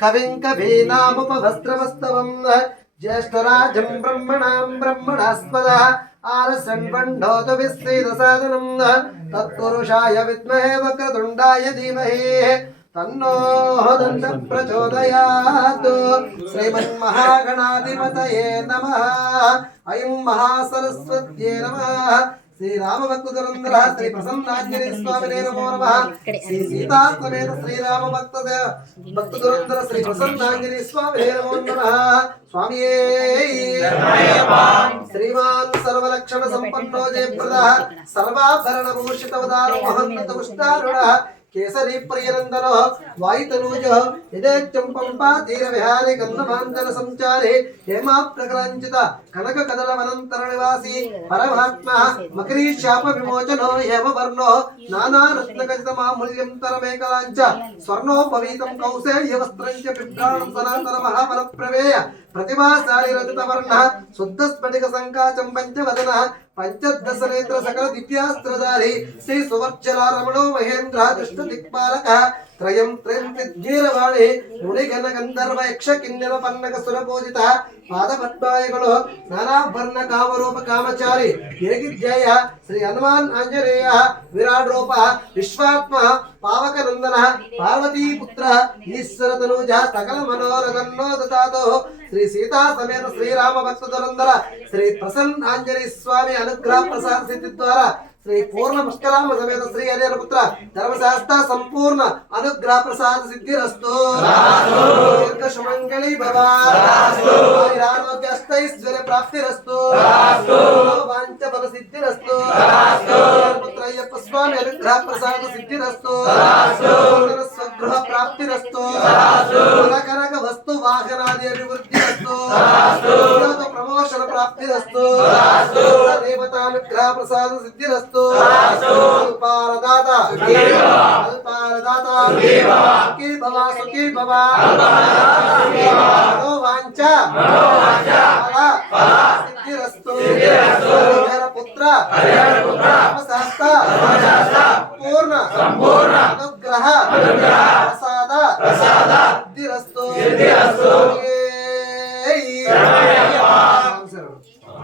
कविं कवीनामुपवस्त्रवस्तवं ज्येष्ठराजं ब्रह्मणां ब्रह्मणास्पदः आरसन्वण्डोतु विश्रीदसादनं तत्पुरुषाय विद्महे वक्रतुण्डाय धीमहि तन्नो दण्डः प्रचोदयात्। श्रीमन्महागणाधिपतये नमः। ऐं महासरस्वत्यै नमः। श्री राम भक्तुरंद्र श्री प्रसन्नांजलि स्वामिने नमो नमः। श्री सीता समेत श्री राम भक्तुरंद्र श्री प्रसन्नांजलि स्वामिने नमो नमः। स्वामिये श्रीमान सर्वलक्षण संपन्नो जयप्रदः सर्वाभरण भूषित उदारो महन्त तुष्टारुणः केसरी प्रियनंदनो वायुतनूज यदेत्यं पंपा तीर विहारे गंधमांतन संचारे हेमा प्रकरांचित कनक कदल वनंतर निवासी परमात्मा मकरी शाप विमोचनो हेम वर्णो नाना रत्न खचित मामूल्यं तरमेकलांच स्वर्णोपवीतं कौसेय वस्त्रंच बिभ्राणं सनातन महाबल प्रवेय प्रतिभाशाली रजत वर्णः शुद्ध स्फटिक संकाचं पंचवदनः पंचदश नेत्र सकल दिव्यास्त्रधारी श्री सुवर्चला रमणो महेंद्र दुष्ट दिक्पालकः त्रयं विद्गीरवाणी मुनिगण गंधर्व यक्ष किन्नर पन्नग सुरपूजितः पादपद्मायगुलो नानाभर्ण कामरूप कामचारी योगिजय श्री हनुमान आंजनेय विराट रूपः विश्वात्मा पावक नंदनः पार्वती पुत्रः ईश्वर तनूजः सकल मनोरथन्नो ददातो श्री सीता समेत श्री राम भक्तुरंदर श्री प्रसन्न आंजनेय स्वामी अनुग्रह प्रसाद सिद्धि द्वारा श्री पूर्ण पुष्कराम समेत श्री हरिहर पुत्र धर्मशास्त्र संपूर्ण अनुग्रह प्रसाद सिद्धिरस्तु। दीर्घ सुमंगली भव आरोग्यस्तैश्वर्य प्राप्तिरस्तु। वांछ फल सिद्धिरस्तु। पुत्र अय्यप्प स्वामी अनुग्रह प्रसाद सिद्धिरस्तु। स्वगृह प्राप्तिरस्तु। कनक वस्तु वाहनादि अभिवृद्धिरस्तु। प्रमोशन प्राप्तिरस्तु। देवतानुग्रह प्रसाद सिद्धिरस्तु। अल्पारदाता अल्पारदाता सुखी भव सुखी भव मनोवांछा सिद्धिरस्तु। हरिहर पुत्र धर्मशास्त्र पूर्ण अनुग्रह प्रसाद सिद्धिरस्तु।